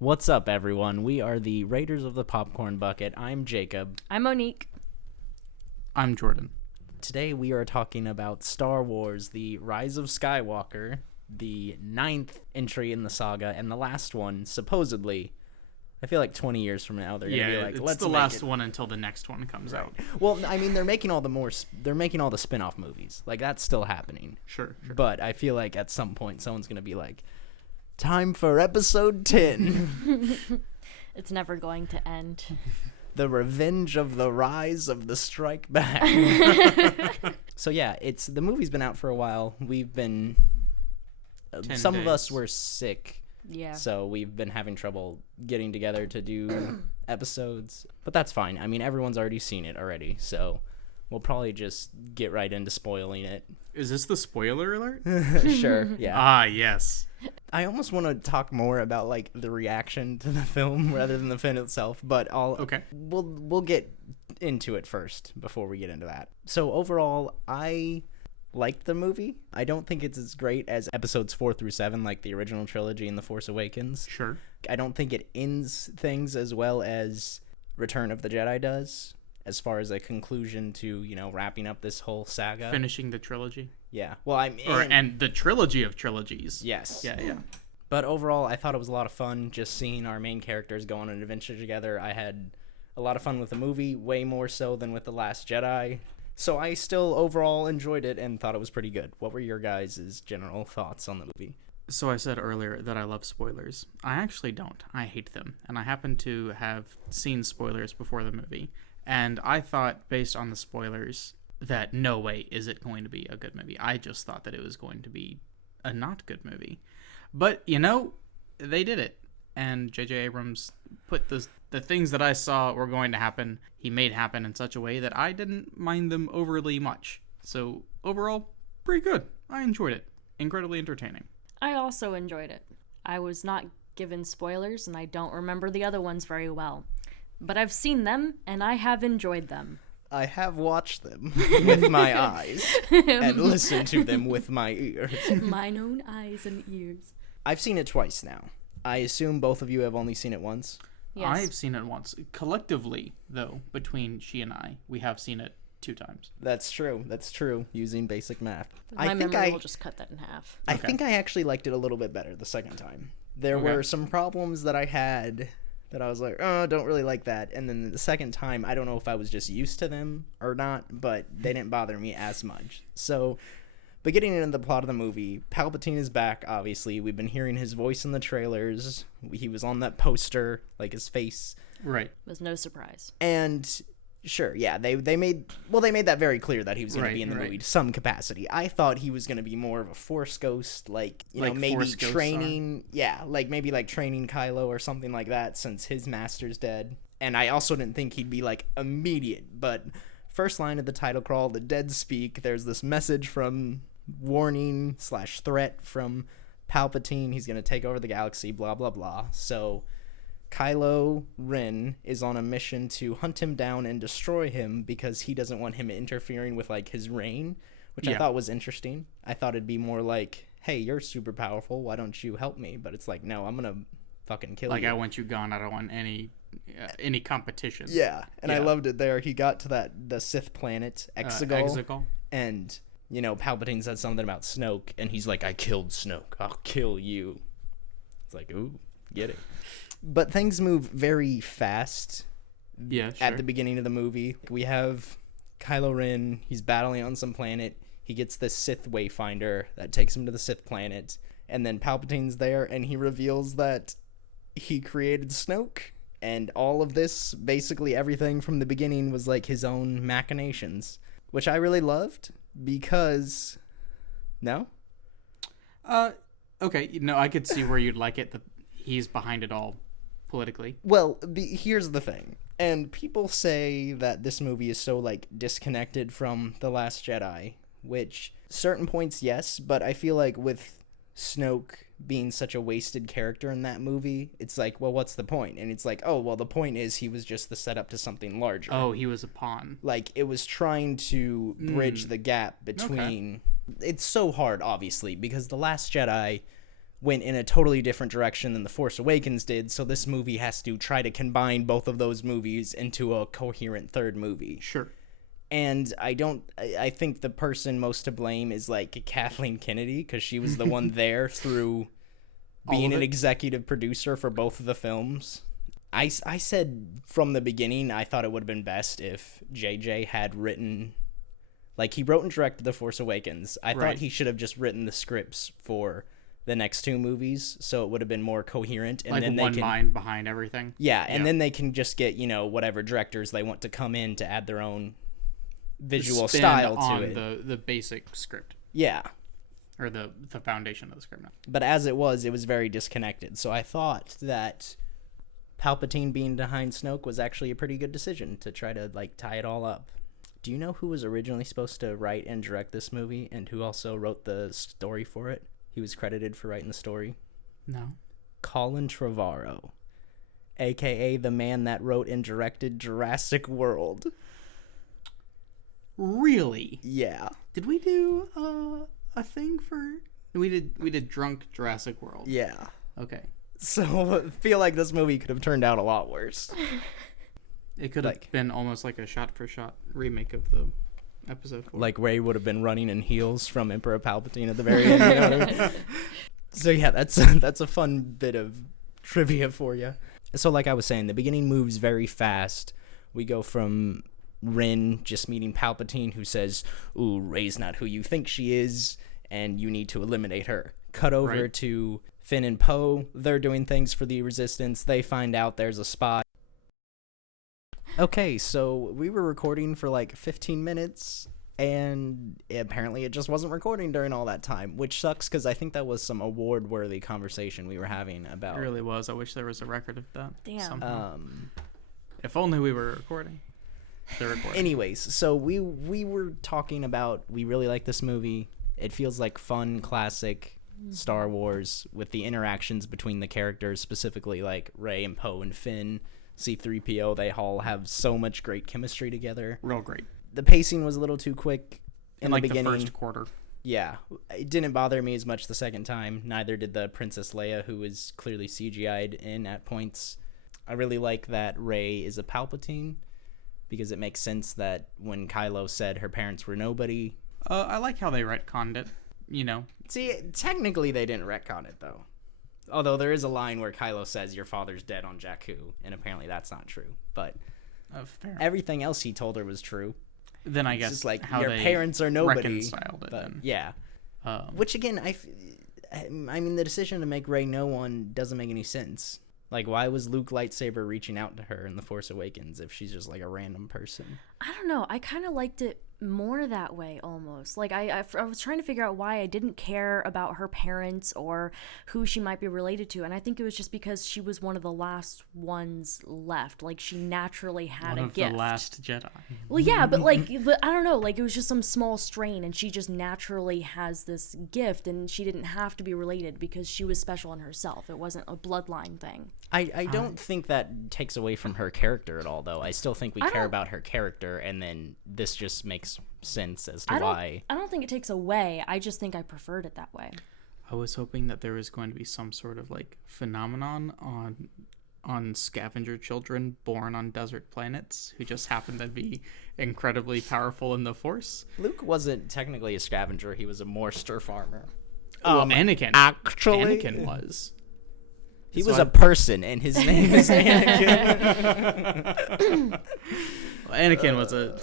What's up, everyone? We are the Raiders of the Popcorn Bucket. I'm Jacob. I'm Monique. I'm Jordan. Today we are talking about Star Wars, the Rise of Skywalker, the 9th entry in the saga, and the last one, supposedly. I feel like 20 years from now they're gonna be like, it's "Let's the make last it." one until the next one comes out. Well, I mean, they're making all the spin-off movies. Like, that's still happening. Sure. But I feel like at some point someone's gonna be like, "Time for episode 10." It's never going to end. The Revenge of the Rise of the Strike Back. So yeah, the movie's been out for a while. We've been 10 some of us days. were sick. Yeah. So we've been having trouble getting together to do episodes. But that's fine. I mean, everyone's already seen it already. So we'll probably just get right into spoiling it. Is this the spoiler alert? Sure, yeah. Ah, yes. I almost want to talk more about like the reaction to the film rather than the film itself, but Okay. We'll get into it first before we get into that. So overall, I liked the movie. I don't think it's as great as episodes 4 through 7, like the original trilogy and The Force Awakens. Sure. I don't think it ends things as well as Return of the Jedi does, as far as a conclusion to, wrapping up this whole saga. Finishing the trilogy. Yeah. Well, And the trilogy of trilogies. yes. Yeah. But overall, I thought it was a lot of fun just seeing our main characters go on an adventure together. I had a lot of fun with the movie, way more so than with The Last Jedi. So I still overall enjoyed it and thought it was pretty good. What were your guys' general thoughts on the movie? So I said earlier that I love spoilers. I actually don't. I hate them. And I happen to have seen spoilers before the movie. And I thought, based on the spoilers, that no way is it going to be a good movie. I just thought that it was going to be a not good movie. But, they did it. And J.J. Abrams put the things that I saw were going to happen, he made happen in such a way that I didn't mind them overly much. So, overall, pretty good. I enjoyed it. Incredibly entertaining. I also enjoyed it. I was not given spoilers, and I don't remember the other ones very well. But I've seen them, and I have enjoyed them. I have watched them with my eyes and listened to them with my ears. Mine own eyes and ears. I've seen it twice now. I assume both of you have only seen it once. Yes. I've seen it once. Collectively, though, between she and I, we have seen it 2 times. That's true. Using basic math. My memory will just cut that in half. I think I actually liked it a little bit better the second time. There were some problems that I had that I was like, oh, don't really like that. And then the second time, I don't know if I was just used to them or not, but they didn't bother me as much. So, but getting into the plot of the movie, Palpatine is back, obviously. We've been hearing his voice in the trailers. He was on that poster, like his face. Right. It was no surprise. And sure, yeah, they made that very clear that he was going to be in the movie to some capacity. I thought he was going to be more of a Force ghost, maybe training, maybe training Kylo or something like that, since his master's dead. And I also didn't think he'd be like immediate, but first line of the title crawl, the dead speak, there's this message from warning/threat from Palpatine. He's going to take over the galaxy, blah, blah, blah. So Kylo Ren is on a mission to hunt him down and destroy him because he doesn't want him interfering with his reign, which I thought was interesting. I thought it'd be more like, hey, you're super powerful, why don't you help me? But it's like, no, I'm gonna fucking kill you. I want you gone. I don't want any competition. Yeah, and I loved it there. He got to the Sith planet Exegol. And Palpatine said something about Snoke, and he's like, I killed Snoke, I'll kill you. It's like, ooh, get it. But things move very fast at the beginning of the movie. We have Kylo Ren. He's battling on some planet. He gets this Sith Wayfinder that takes him to the Sith planet. And then Palpatine's there, and he reveals that he created Snoke. And all of this, basically everything from the beginning, was his own machinations. Which I really loved because... No? Okay. I could see where you'd like it. That he's behind it all. Politically. Well, here's the thing. And people say that this movie is so, disconnected from The Last Jedi, which certain points, yes, but I feel like with Snoke being such a wasted character in that movie, it's like, well, what's the point? And it's like, oh, well, the point is he was just the setup to something larger. Oh, he was a pawn. It was trying to bridge the gap between... Okay. It's so hard, obviously, because The Last Jedi went in a totally different direction than The Force Awakens did, so this movie has to try to combine both of those movies into a coherent third movie. Sure. And I think the person most to blame is, like, Kathleen Kennedy, because she was the one there through being an executive producer for both of the films. I said from the beginning I thought it would have been best if JJ had written, like, he wrote and directed The Force Awakens. I thought he should have just written the scripts for the next two movies, so it would have been more coherent. And like then one mind behind everything. Yeah, and then they can just get, whatever directors they want to come in to add their own visual style to it. The basic script. Yeah. Or the foundation of the script. But as it was very disconnected. So I thought that Palpatine being behind Snoke was actually a pretty good decision to try to, like, tie it all up. Do you know who was originally supposed to write and direct this movie and who also wrote the story for it? He was credited for writing the story. No. Colin Trevorrow, a.k.a. the man that wrote and directed Jurassic World. Really? Yeah. Did we do a thing for... We did Drunk Jurassic World. Yeah. Okay. So I feel like this movie could have turned out a lot worse. It could have been almost like a shot-for-shot remake of the episode 4. Like Rey would have been running in heels from Emperor Palpatine at the very end. So yeah, that's a fun bit of trivia for you. So like I was saying, the beginning moves very fast. We go from Rin just meeting Palpatine, who says, "Ooh, Rey's not who you think she is, and you need to eliminate her." Cut over to Finn and Poe. They're doing things for the Resistance. They find out there's a spy. Okay, so we were recording for like 15 minutes, and apparently it just wasn't recording during all that time, which sucks because I think that was some award-worthy conversation we were having about. It really was. I wish there was a record of that. Damn. Somehow. If only we were recording. Anyways, so we were talking about, we really like this movie. It feels like fun, classic Star Wars with the interactions between the characters, specifically like Rey and Poe and Finn, C-3PO. They all have so much great chemistry together. Real great. The pacing was a little too quick in the beginning. The first quarter. Yeah. It didn't bother me as much the second time. Neither did the Princess Leia, who was clearly CGI'd in at points. I really like that Rey is a Palpatine, because it makes sense that when Kylo said her parents were nobody. I like how they retconned it, See, technically they didn't retcon it, though. Although there is a line where Kylo says, "Your father's dead on Jakku," and apparently that's not true. But everything else he told her was true. Then I guess just like, how your parents are nobody. Reconciled it, then. Yeah. Which, again, I mean, the decision to make Rey no one doesn't make any sense. Like, why was Luke lightsaber reaching out to her in The Force Awakens if she's just, like, a random person? I don't know. I kind of liked it more that way, almost. Like, I was trying to figure out why I didn't care about her parents or who she might be related to, and I think it was just because she was one of the last ones left. Like, she naturally had a gift. One of the last Jedi. Well, yeah, but, like, I don't know. Like, it was just some small strain, and she just naturally has this gift, and she didn't have to be related because she was special in herself. It wasn't a bloodline thing. I don't think that takes away from her character at all, though. I still think we care about her character, and then this just makes sense as to why. I don't think it takes away. I just think I preferred it that way. I was hoping that there was going to be some sort of, like, phenomenon on scavenger children born on desert planets who just happen to be incredibly powerful in the Force. Luke wasn't technically a scavenger. He was a Morster farmer. Anakin. Actually, Anakin was. He was a person, and his name is Anakin. Anakin was a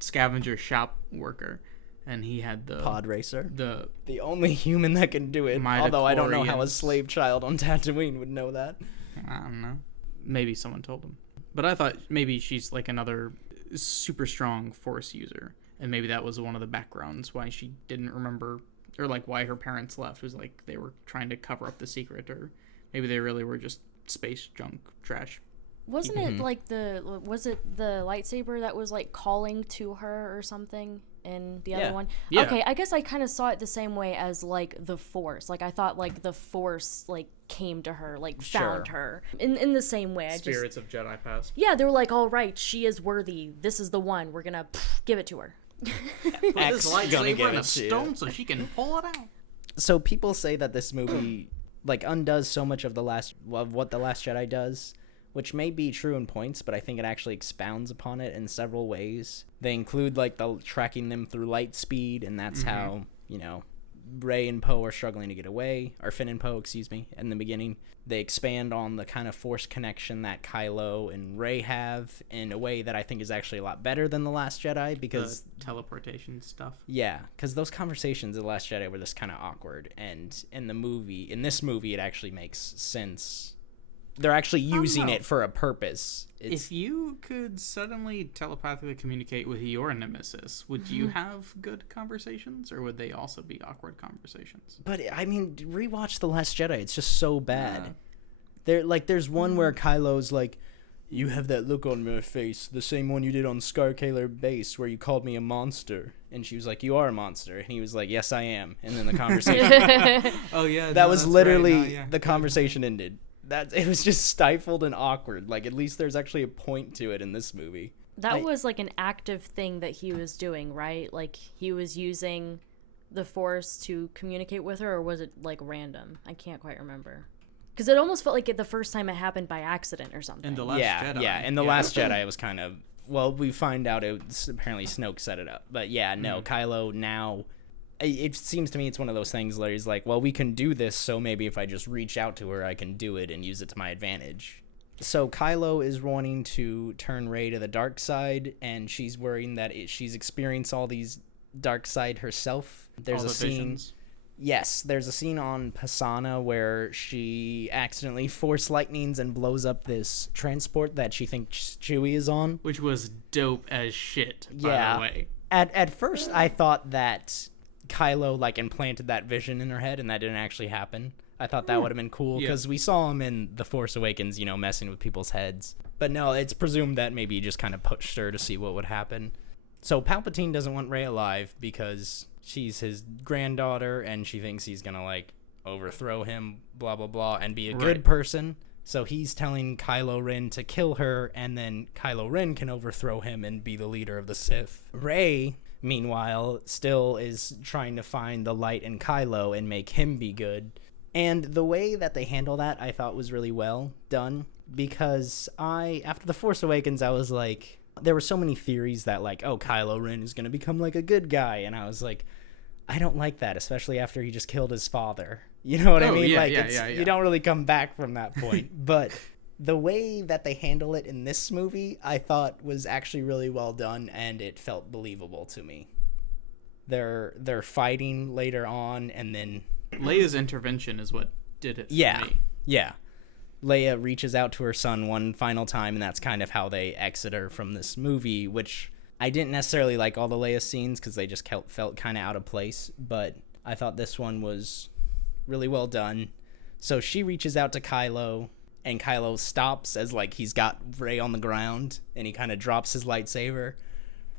scavenger shop worker, and he had the pod racer, the only human that can do it. Although I don't know how a slave child on Tatooine would know that. I don't know. Maybe someone told him. But I thought maybe she's like another super strong Force user, and maybe that was one of the backgrounds why she didn't remember, or like why her parents left was like they were trying to cover up the secret, or maybe they really were just space junk trash. Wasn't it like was it the lightsaber that was like calling to her or something in the other one? Yeah. Okay, I guess I kind of saw it the same way as like the Force. Like I thought like the Force like came to her, like found her in the same way. Spirits of Jedi past. Yeah, they were like, all right, she is worthy. This is the one. We're gonna give it to her. Put this lightsaber in a stone so she can pull it out. So people say that this movie like undoes so much of what The Last Jedi does, which may be true in points, but I think it actually expounds upon it in several ways. They include like the tracking them through light speed, and that's how, you know, Rey and Poe are struggling to get away, or Finn and Poe, excuse me, in the beginning. They expand on the kind of Force connection that Kylo and Rey have in a way that I think is actually a lot better than The Last Jedi, because the teleportation stuff. Yeah, because those conversations in The Last Jedi were just kind of awkward, and in this movie, it actually makes sense. They're actually using it for a purpose. If you could suddenly telepathically communicate with your nemesis, would you have good conversations, or would they also be awkward conversations? But I mean, rewatch The Last Jedi. It's just so bad. There's one where Kylo's like, "You have that look on your face, the same one you did on Scarcalar Base, where you called me a monster." And she was like, "You are a monster." And he was like, "Yes, I am." And then the conversation. Oh yeah, that was literally the conversation ended. It was just stifled and awkward. Like, at least there's actually a point to it in this movie. That was like an active thing that he was doing, right? Like, he was using the Force to communicate with her, or was it like random? I can't quite remember. Because it almost felt like the first time it happened by accident or something. In The Last Jedi. Yeah, in The Last Jedi, it was kind of... Well, we find out apparently Snoke set it up. But yeah, no, Kylo now... It seems to me it's one of those things where he's like, well, we can do this, so maybe if I just reach out to her, I can do it and use it to my advantage. So Kylo is wanting to turn Rey to the dark side, and she's worrying that she's experienced all these dark side herself. There's a scene... Visions. Yes, there's a scene on Pasana where she accidentally force lightnings and blows up this transport that she thinks Chewie is on. Which was dope as shit, by the way. At first, I thought that Kylo like implanted that vision in her head, and that didn't actually happen. I thought that would have been cool, because we saw him in The Force Awakens, you know, messing with people's heads. But no, it's presumed that maybe he just kind of pushed her to see what would happen. So Palpatine doesn't want Rey alive because she's his granddaughter, and she thinks he's gonna like overthrow him, blah blah blah, and be a good person. So he's telling Kylo Ren to kill her, and then Kylo Ren can overthrow him and be the leader of the Sith. Rey, meanwhile, still is trying to find the light in Kylo and make him be good. And the way that they handle that, I thought was really well done, because after The Force Awakens, I was like, there were so many theories that like, oh, Kylo Ren is going to become like a good guy. And I was like, I don't like that, especially after he just killed his father. You know what I mean? You don't really come back from that point. But the way that they handle it in this movie, I thought was actually really well done, and it felt believable to me. They're fighting later on, and then Leia's intervention is what did it for me. Yeah. Leia reaches out to her son one final time, and that's kind of how they exit her from this movie, which I didn't necessarily like all the Leia scenes because they just felt kind of out of place, but I thought this one was really well done. So she reaches out to Kylo, and Kylo stops as like he's got Rey on the ground, and he kind of drops his lightsaber.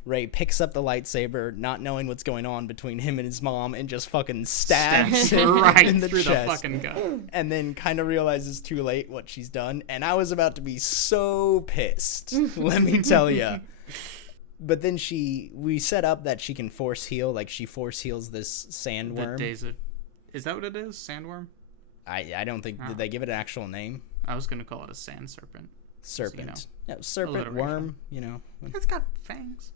Rey picks up the lightsaber, not knowing what's going on between him and his mom, and just fucking stabs him right in the through chest. The fucking gut. And then kind of realizes too late what she's done. And I was about to be so pissed, let me tell you. But then we set up that she can force heal, like she force heals this sandworm. Is that what it is? Sandworm? I don't think, did they give it an actual name? I was going to call it a sand serpent. Serpent. You know, yeah, serpent, worm, you know. It's got fangs.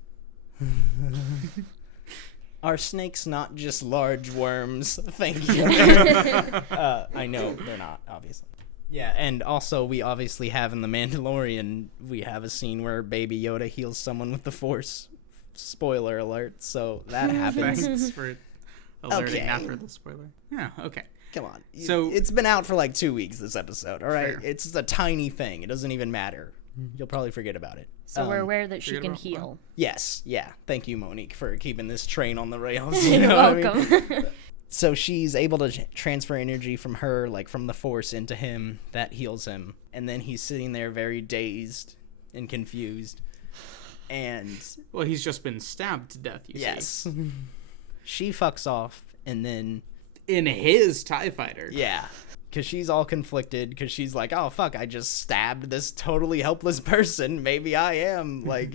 Are snakes not just large worms? Thank you. I know they're not, obviously. Yeah, and also we obviously have in The Mandalorian, we have a scene where Baby Yoda heals someone with the Force. Spoiler alert. So that happens. Thanks for alerting after the spoiler. Yeah, okay. Come on. So it's been out for like 2 weeks, this episode, all right? Fair. It's just a tiny thing. It doesn't even matter. You'll probably forget about it. So we're aware that she can heal. Yes, yeah. Thank you, Monique, for keeping this train on the rails. You're welcome. I mean? So she's able to transfer energy from her, like from the Force, into him. That heals him. And then he's sitting there very dazed and confused. And... Well, he's just been stabbed to death, you see. Yes. She fucks off, and then... In his TIE fighter. Yeah. Because she's all conflicted, because she's like, oh, fuck, I just stabbed this totally helpless person. Maybe I am, like,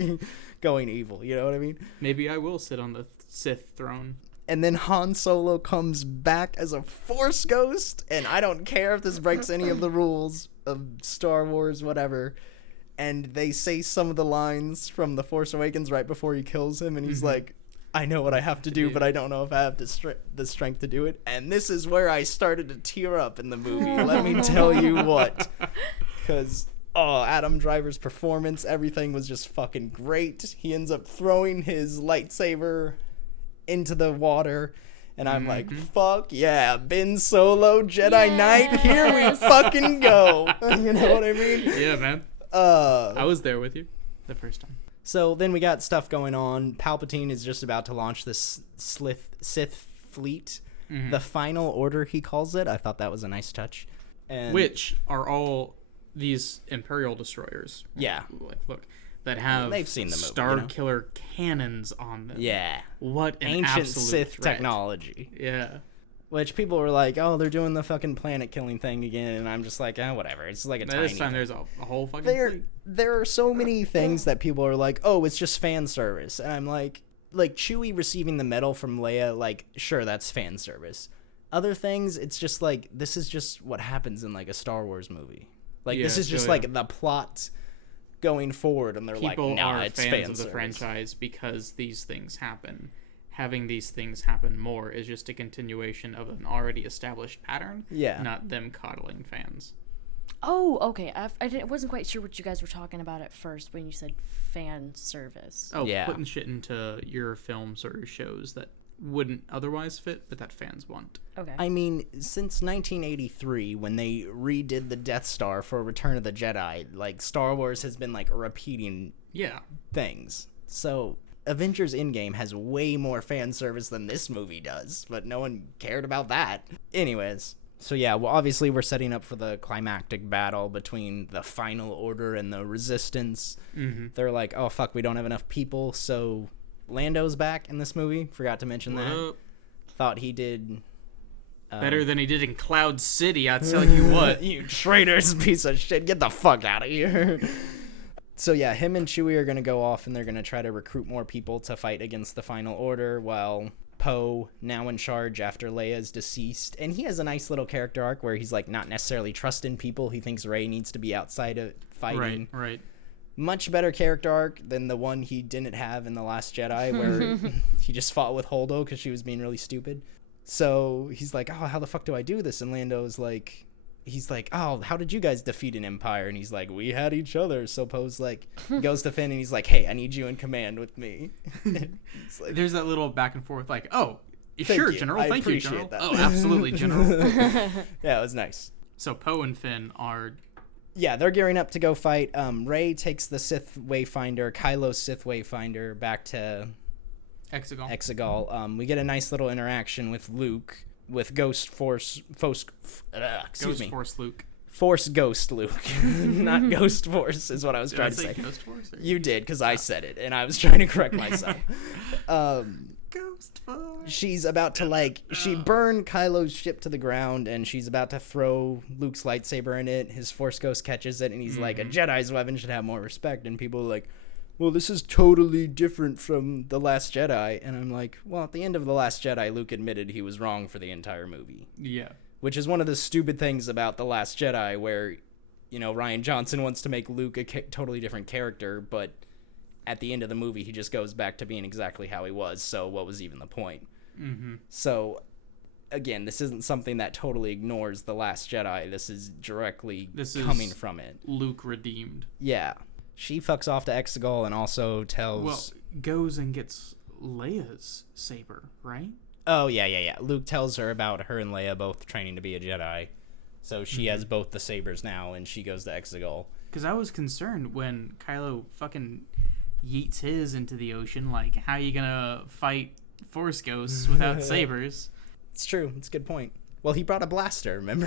going evil. You know what I mean? Maybe I will sit on the Sith throne. And then Han Solo comes back as a Force ghost, and I don't care if this breaks any of the rules of Star Wars, whatever. And they say some of the lines from The Force Awakens right before he kills him, and he's like, I know what I have to do, but I don't know if I have the strength to do it. And this is where I started to tear up in the movie. Let me tell you what. Because, Adam Driver's performance, everything was just fucking great. He ends up throwing his lightsaber into the water. And I'm like, fuck yeah, Ben Solo, Jedi Knight, here we fucking go. You know what I mean? Yeah, man. I was there with you the first time. So then we got stuff going on. Palpatine is just about to launch this Sith fleet. The Final Order, he calls it. I thought that was a nice touch. And which are all these Imperial destroyers. Yeah. Like, look, that have they've seen the movie, Star Killer cannons on them. Yeah. What an ancient absolute Sith threat. technology. Yeah. Which people were like, oh, they're doing the fucking planet killing thing again, and I'm just like, whatever. It's like a tiny this time thing. there's a whole fucking fleet. There are so many things that people are like, oh, it's just fan service, and I'm like Chewie receiving the medal from Leia, like, sure, that's fan service. Other things, it's just like, this is just what happens in like a Star Wars movie. Like, this is just like the plot going forward, and they're people like, nah, are it's fans fan of the service. franchise because these things happen. Having these things happen more is just a continuation of an already established pattern. Yeah. Not them coddling fans. Oh, okay. I wasn't quite sure what you guys were talking about at first when you said fan service. Oh, yeah. Putting shit into your films or your shows that wouldn't otherwise fit, but that fans want. Okay. I mean, since 1983, when they redid the Death Star for Return of the Jedi, like, Star Wars has been, like, repeating things. So Avengers Endgame has way more fan service than this movie does, but no one cared about that. Anyways, so yeah, well, obviously we're setting up for the climactic battle between the Final Order and the Resistance. They're like, oh, fuck, we don't have enough people, so Lando's back in this movie. Forgot to mention that. Thought he did better than he did in Cloud City, I'll tell you what. You traitors, piece of shit, get the fuck out of here. So yeah, him and Chewie are going to go off, and they're going to try to recruit more people to fight against the Final Order, while Poe, now in charge after Leia's deceased. And he has a nice little character arc where he's like not necessarily trusting people. He thinks Rey needs to be outside of fighting. Right. Much better character arc than the one he didn't have in The Last Jedi, where he just fought with Holdo because she was being really stupid. So he's like, oh, how the fuck do I do this? And Lando's like, he's like, oh, how did you guys defeat an empire? And he's like, we had each other. So Poe's like, goes to Finn and he's like, hey, I need you in command with me. He's like, there's that little back and forth, like, oh, Thank sure, you. General, I thank you, appreciate General. that. Oh, absolutely, General. Yeah, it was nice. So Poe and Finn are... Yeah, they're gearing up to go fight. Rey takes the Sith Wayfinder, Kylo's Sith Wayfinder, back to Exegol. We get a nice little interaction with Luke, with Ghost Force Luke. Force Ghost Luke. Not Ghost Force is what I was trying to say. Ghost Force? You did, because I said it, and I was trying to correct myself. Ghost Force. She's about to, she burned Kylo's ship to the ground, and she's about to throw Luke's lightsaber in it. His Force Ghost catches it, and he's like, a Jedi's weapon should have more respect. And people are like, well, this is totally different from The Last Jedi. And I'm like, well, at the end of The Last Jedi, Luke admitted he was wrong for the entire movie. Yeah. Which is one of the stupid things about The Last Jedi, where, Rian Johnson wants to make Luke a totally different character, but at the end of the movie, he just goes back to being exactly how he was, so what was even the point? So, again, this isn't something that totally ignores The Last Jedi. This is directly coming from it. Luke redeemed. Yeah. She fucks off to Exegol and also tells... Well, goes and gets Leia's saber, right? Oh, yeah. Luke tells her about her and Leia both training to be a Jedi. So she has both the sabers now, and she goes to Exegol. Because I was concerned when Kylo fucking yeets his into the ocean. Like, how are you gonna fight Force Ghosts without sabers? It's true. It's a good point. Well, he brought a blaster, remember?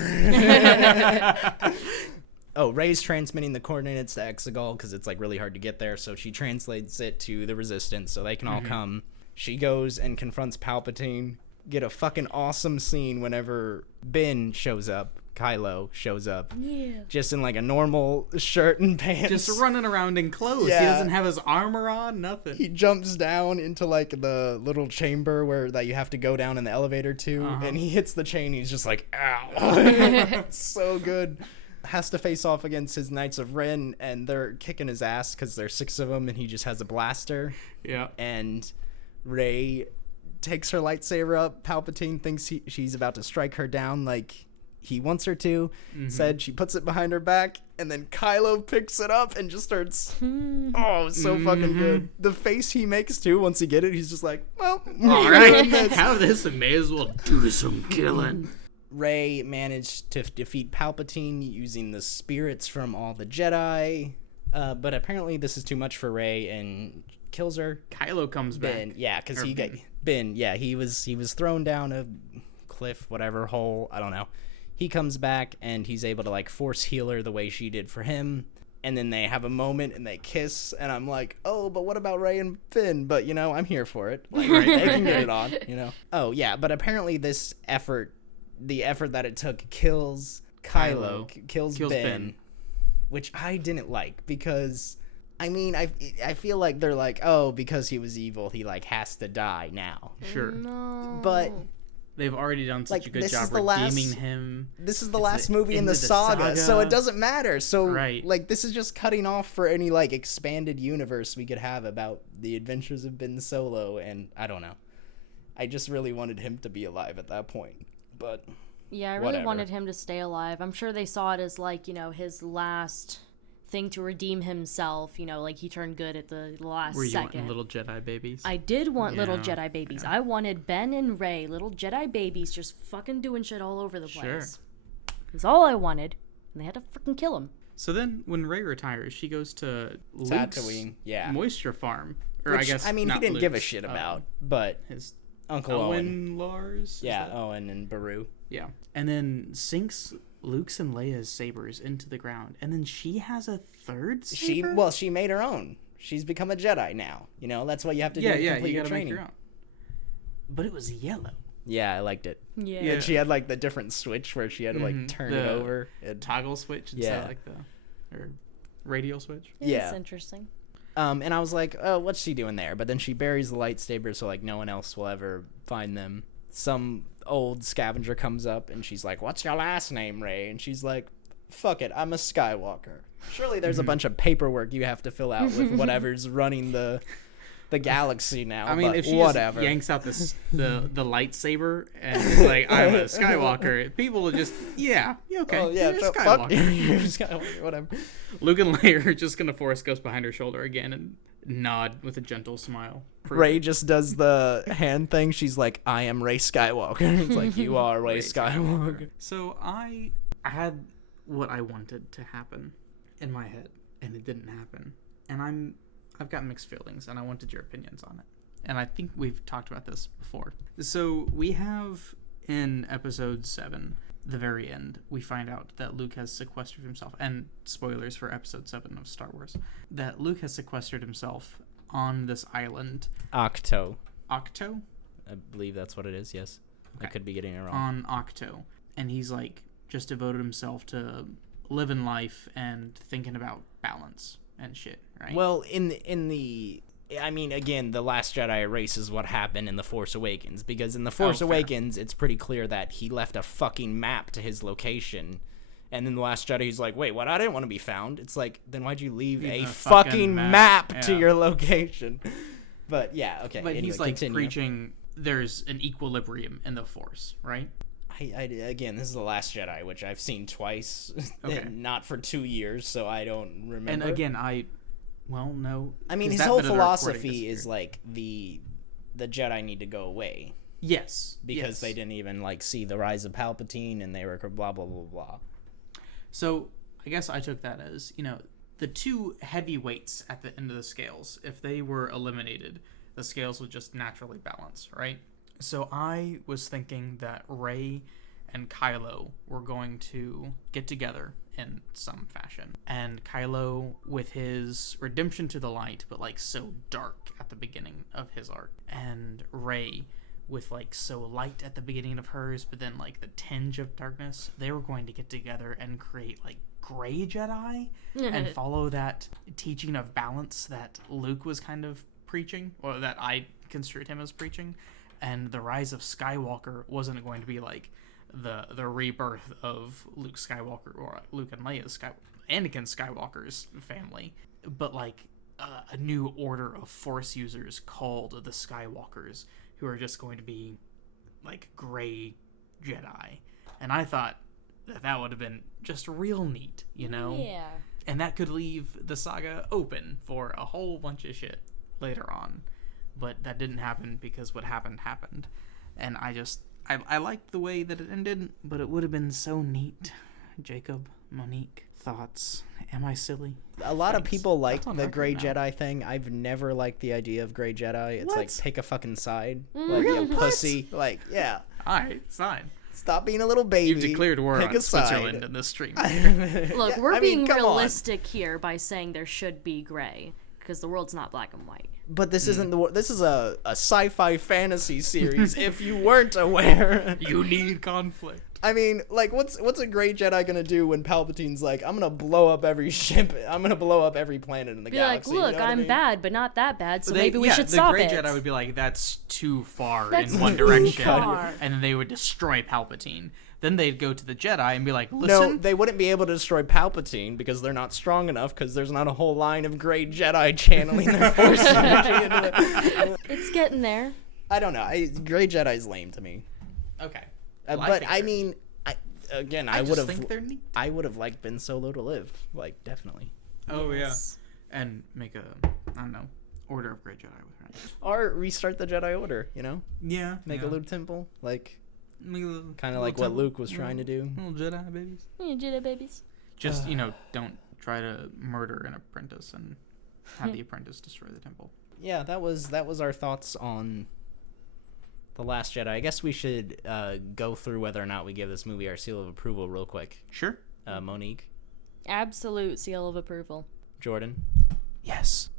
Oh, Rey's transmitting the coordinates to Exegol because it's, really hard to get there. So she translates it to the Resistance so they can all come. She goes and confronts Palpatine. Get a fucking awesome scene whenever Ben shows up. Kylo shows up. Yeah. Just in like a normal shirt and pants. Just running around in clothes. Yeah. He doesn't have his armor on, nothing. He jumps down into like the little chamber that you have to go down in the elevator to, and he hits the chain. He's just like, ow. So good. Has to face off against his Knights of Ren, and they're kicking his ass because there's 6 of them, and he just has a blaster. Yeah. And Rey takes her lightsaber up. Palpatine thinks she's about to strike her down like he wants her to. Said she puts it behind her back, and then Kylo picks it up and just starts it's so fucking good. The face he makes too once he get it, he's just like, well, all right, have this and may as well do some killing. Rey managed to defeat Palpatine using the spirits from all the Jedi, but apparently this is too much for Rey and kills her. Kylo comes back. Because he was thrown down a cliff, whatever, hole, I don't know. He comes back and he's able to like force heal her the way she did for him. And then they have a moment and they kiss, and I'm like, oh, but what about Rey and Finn? But I'm here for it. Like, they can get it on, Oh yeah, but apparently the effort that it took kills Kylo. Kills Ben, which I didn't like because. I mean, I feel like they're like, oh, because he was evil, he like has to die now. Sure. No. But they've already done such a good job redeeming him. This is the last movie in the saga, so it doesn't matter. So like this is just cutting off for any like expanded universe we could have about the adventures of Ben Solo, and I don't know. I just really wanted him to be alive at that point. But yeah, I really wanted him to stay alive. I'm sure they saw it as like, his last thing to redeem himself, like he turned good at the last second. Were you wanting little Jedi babies? I did want little Jedi babies. I wanted Ben and Rey, little Jedi babies, just fucking doing shit all over the place. Sure. That's all I wanted, and they had to fucking kill him. So then, when Rey retires, she goes to Luke's moisture farm. Or which, I guess he didn't give a shit about, but his Uncle Owen Lars? Yeah, Owen and Beru. Yeah. And then sinks Luke's and Leia's sabers into the ground, and then she has a third saber? She made her own. She's become a Jedi now. That's what you have to do to complete your training. Make your own. But it was yellow. Yeah, I liked it. Yeah. And she had like the different switch where she had to like turn it over. Toggle switch instead of like or radial switch. Yeah. That's interesting. And I was like, oh, what's she doing there? But then she buries the lightsaber so like no one else will ever find them. Some old scavenger comes up and she's like, what's your last name, Rey? And she's like, fuck it, I'm a Skywalker. Surely there's a bunch of paperwork you have to fill out with whatever's running the galaxy now. I mean, if she just yanks out the lightsaber and is like, I'm a Skywalker, people will just, okay, oh, yeah, you're Skywalker. You're Skywalker, whatever. Luke and Leia are just gonna Force Ghost behind her shoulder again and nod with a gentle smile. Rey just does the hand thing. She's like, I am Rey Skywalker. It's like, you are Rey Skywalker. So I had what I wanted to happen in my head, and it didn't happen. And I've got mixed feelings, and I wanted your opinions on it. And I think we've talked about this before. So we have in episode 7, the very end, we find out that Luke has sequestered himself, and spoilers for episode 7 of Star Wars, that Luke has sequestered himself on this island. Octo? I believe that's what it is, yes. Okay. I could be getting it wrong. On Octo. And he's like just devoted himself to living life and thinking about balance and shit, right? Well, again, The Last Jedi erases what happened in The Force Awakens, because in The Force Awakens, it's pretty clear that he left a fucking map to his location, and then The Last Jedi, he's like, wait, what? I didn't want to be found. It's like, then why'd you leave a fucking map to your location? But, yeah, okay. But anyway, he's, like, preaching there's an equilibrium in the Force, right? Again, this is The Last Jedi, which I've seen twice, not for 2 years, so I don't remember. And again, no. I mean, his whole philosophy is like the Jedi need to go away. Yes. Because they didn't even like see the rise of Palpatine, and they were blah, blah, blah, blah. So I guess I took that as, the two heavyweights at the end of the scales, if they were eliminated, the scales would just naturally balance, right? So I was thinking that Rey and Kylo were going to get together in some fashion. And Kylo with his redemption to the light, but like so dark at the beginning of his arc. And Rey with like so light at the beginning of hers, but then like the tinge of darkness, they were going to get together and create like gray Jedi and follow that teaching of balance that Luke was kind of preaching, or that I construed him as preaching. And the Rise of Skywalker wasn't going to be like the rebirth of Luke Skywalker or Luke and Anakin Skywalker's family, but like a new order of Force users called the Skywalkers, who are just going to be like gray Jedi. And I thought that would have been just real neat, you know? Yeah. And that could leave the saga open for a whole bunch of shit later on. But that didn't happen because what happened. And I liked the way that it ended, but it would have been so neat. Jacob, Monique, thoughts? Am I silly? A lot of people like the Grey Jedi thing. I've never liked the idea of Grey Jedi. It's like, pick a fucking side. Like, you pussy. Like, yeah. Alright, fine. Stop being a little baby. You've declared war pick on a Switzerland in this stream. Look, we're being realistic here by saying there should be gray, because the world's not black and white. But this isn't this is a sci-fi fantasy series. If you weren't aware, you need conflict. I mean, like, what's a Grey Jedi gonna do when Palpatine's like, I'm gonna blow up every ship, I'm gonna blow up every planet in the galaxy? Be like, look, you know I'm bad, but not that bad, so maybe we should stop it. The Grey Jedi would be like, that's too far in one direction, and then they would destroy Palpatine. Then they'd go to the Jedi and be like, listen. No, they wouldn't be able to destroy Palpatine because they're not strong enough, because there's not a whole line of Grey Jedi channeling their Force energy into the... It's getting there. I don't know. Grey Jedi's lame to me. Okay. But I mean, I would have liked Ben Solo to live, like, definitely. Oh yes. Yeah, and make a Order of Grey Jedi with her. Or restart the Jedi Order, you know? Yeah. Make a little temple, like, kind of like what Luke was trying to do. Little Jedi babies. Yeah, Jedi babies. Just don't try to murder an apprentice and have the apprentice destroy the temple. Yeah, that was our thoughts on The Last Jedi. I guess we should go through whether or not we give this movie our seal of approval real quick. Sure. Monique? Absolute seal of approval. Jordan? Yes.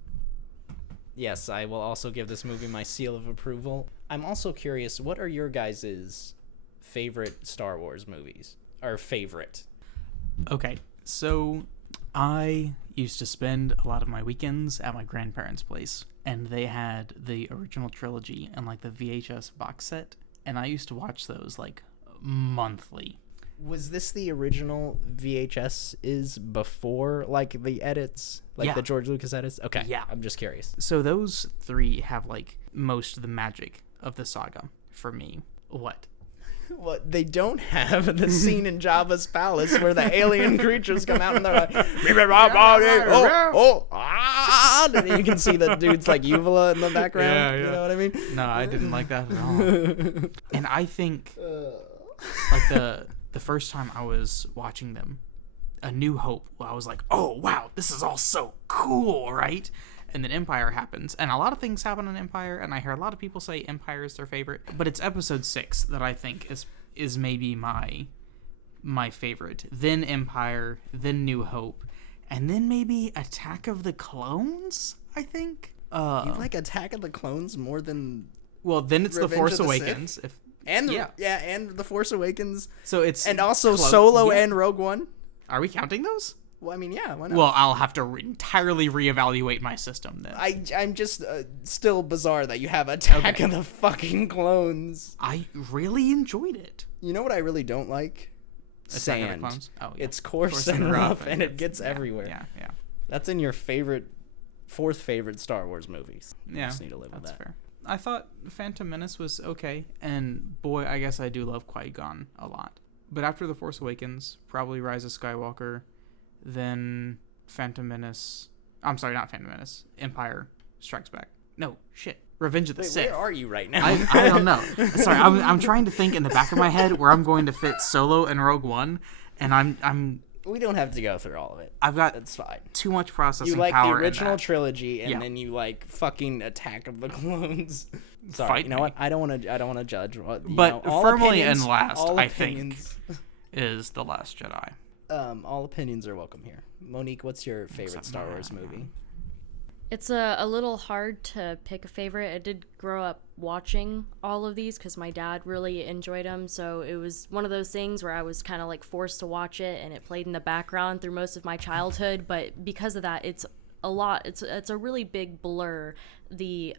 Yes, I will also give this movie my seal of approval. I'm also curious, what are your guys' favorite Star Wars movies? Or favorite? Okay, so I used to spend a lot of my weekends at my grandparents' place, and they had the original trilogy and like the VHS box set, and I used to watch those like monthly. Was this the original VHS is before like the edits, like the George Lucas edits? Okay, yeah, I'm just curious. So those three have like most of the magic of the saga for me. What? What, they don't have the scene in Jabba's palace where the alien creatures come out and they're like, and you can see the dude's like uvula in the background. Yeah. You know what I mean? No, I didn't like that at all. And I think like the first time I was watching them, A New Hope, I was like, oh wow, this is all so cool, right? And then Empire happens, and a lot of things happen in Empire, and I hear a lot of people say Empire is their favorite, but it's Episode 6 that I think is maybe my favorite. Then Empire, then New Hope, and then maybe Attack of the Clones, I think. You like Attack of the Clones more than... Well, then it's Revenge The Force of the Awakens. And The Force Awakens. So it's... And also Solo and Rogue One. Are we counting those? Well, I mean, yeah, why not? Well, I'll have to entirely reevaluate my system then. I'm just still bizarre that you have Attack of the fucking Clones. I really enjoyed it. You know what I really don't like? Attack Sand. of the Clones? Oh, yeah. It's coarse and rough, and it gets everywhere. Yeah. That's in your fourth favorite Star Wars movies. Yeah, just need to live with that. That's fair. I thought Phantom Menace was okay, and boy, I guess I do love Qui-Gon a lot. But after The Force Awakens, probably Rise of Skywalker, then Phantom Menace. I'm sorry, not Phantom Menace. Empire Strikes Back. No, shit. Revenge of the Sith. Where are you right now? I don't know. Sorry, I'm trying to think in the back of my head where I'm going to fit Solo and Rogue One, and I'm. We don't have to go through all of it. That's fine. Too much processing power. You like power the original trilogy, and then you like fucking Attack of the Clones. Sorry, you know what? I don't want to judge. But firmly in last, I think, opinions. is The Last Jedi. All opinions are welcome here. Monique, what's your favorite Star Wars movie? It's a little hard to pick a favorite. I did grow up watching all of these because my dad really enjoyed them. So it was one of those things where I was kind of like forced to watch it, and it played in the background through most of my childhood. But because of that, it's a lot. It's a really big blur, the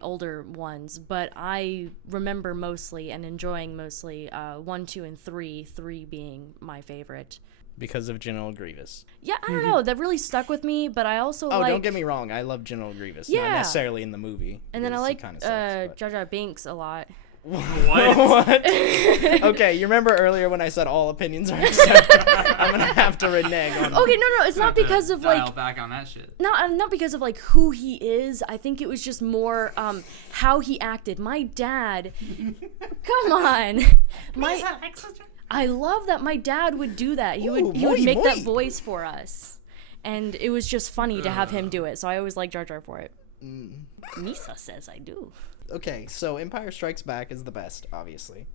older ones. But I remember mostly and enjoying mostly 1, 2, and 3. 3 being my favorite. Because of General Grievous. Yeah, I don't know. That really stuck with me, but I also don't get me wrong. I love General Grievous. Yeah. Not necessarily in the movie. And then I like Jar Jar Binks a lot. What? Okay, you remember earlier when I said all opinions are accepted? I'm going to have to renege on Okay, no. It's not because of, like... Dial back on that shit. Not because of, like, who he is. I think it was just more how he acted. My dad... Come on. I love that my dad would do that. He would make that voice for us. And it was just funny to have him do it. So I always like Jar Jar for it. Misa says I do. Okay, so Empire Strikes Back is the best, obviously.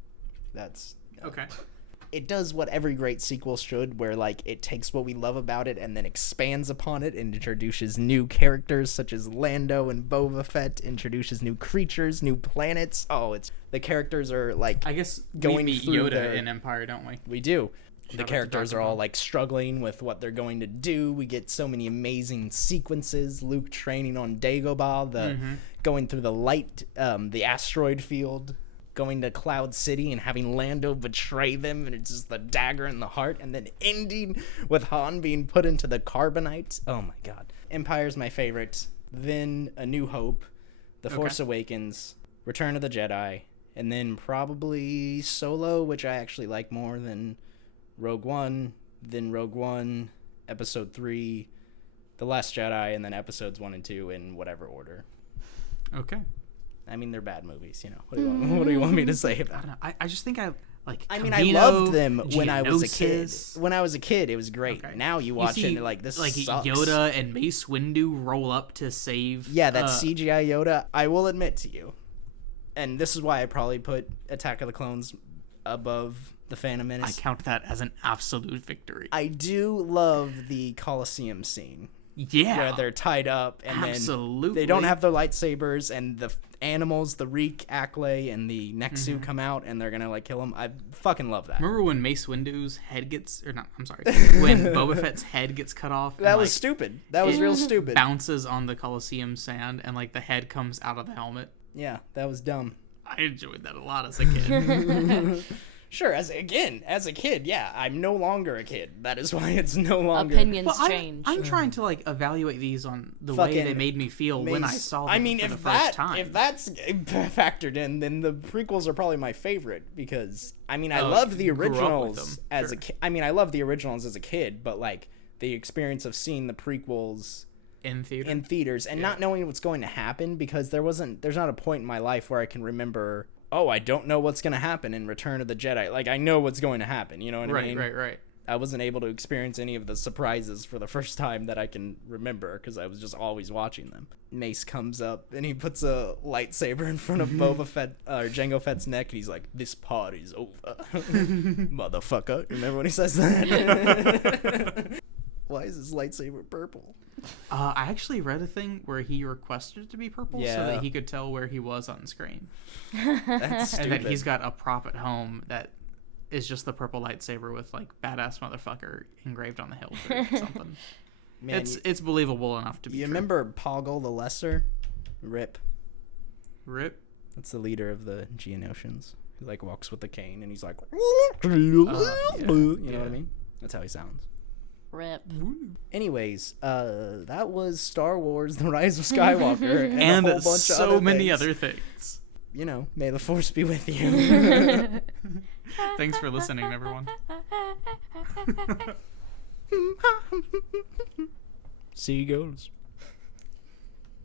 That's... Okay. It does what every great sequel should, where, like, it takes what we love about it and then expands upon it and introduces new characters such as Lando and Boba Fett, introduces new creatures, new planets. Oh, the characters are, like, I guess going we meet through Yoda in Empire, don't we? We do. The characters are all, like, struggling with what they're going to do. We get so many amazing sequences. Luke training on Dagobah, going through the asteroid field, going to Cloud City and having Lando betray them, and it's just the dagger in the heart, and then ending with Han being put into the carbonite. Oh my god. Empire's my favorite. Then A New Hope, The Force Awakens, Return of the Jedi, and then probably Solo, which I actually like more than Rogue One, then Rogue One, Episode 3, The Last Jedi, and then Episodes 1 and 2 in whatever order. Okay. I mean, they're bad movies, you know. What do you want me to say about it? I just think I like. I mean, I loved them when I was a kid. When I was a kid, it was great. Okay. Now you watch it and you're like, this sucks. Yoda and Mace Windu roll up to save. Yeah, that CGI Yoda. I will admit to you, and this is why I probably put Attack of the Clones above The Phantom Menace. I count that as an absolute victory. I do love the Colosseum scene. Yeah, where they're tied up and then they don't have their lightsabers, and the animals, the Reek, Acklay, and the Nexu come out, and they're gonna like kill them. I fucking love that. Remember when Mace Windu's head gets, or not? I'm sorry, when Boba Fett's head gets cut off. That was stupid. That was real stupid. Bounces on the Colosseum sand, and like the head comes out of the helmet. Yeah, that was dumb. I enjoyed that a lot as a kid. Sure, as a kid, yeah, I'm no longer a kid. That is why it's no longer. Opinions change. I'm trying to like evaluate these on the way they made me feel when I saw them for the first time. If that's factored in, then the prequels are probably my favorite because I mean I loved the originals as a kid. I mean I loved the originals as a kid, but like the experience of seeing the prequels in theaters and not knowing what's going to happen, because there's not a point in my life where I can remember, oh, I don't know what's going to happen in Return of the Jedi. Like, I know what's going to happen, you know what I mean? Right. I wasn't able to experience any of the surprises for the first time that I can remember, because I was just always watching them. Mace comes up, and he puts a lightsaber in front of Boba Fett, or Jango Fett's neck, and he's like, this party's over. Motherfucker. Remember when he says that? Why is his lightsaber purple? I actually read a thing where he requested it to be purple so that he could tell where he was on screen. That's stupid. And that he's got a prop at home that is just the purple lightsaber with like badass motherfucker engraved on the hilt or something. Man, it's believable enough to be true. Remember Poggle the Lesser? Rip. That's the leader of the Geonosians. He like walks with a cane and he's like, you know what I mean? That's how he sounds. Rip. Anyways, that was Star Wars: The Rise of Skywalker, and a whole bunch so of other many things. other things. You know, may the Force be with you. Thanks for listening, everyone. Seagulls.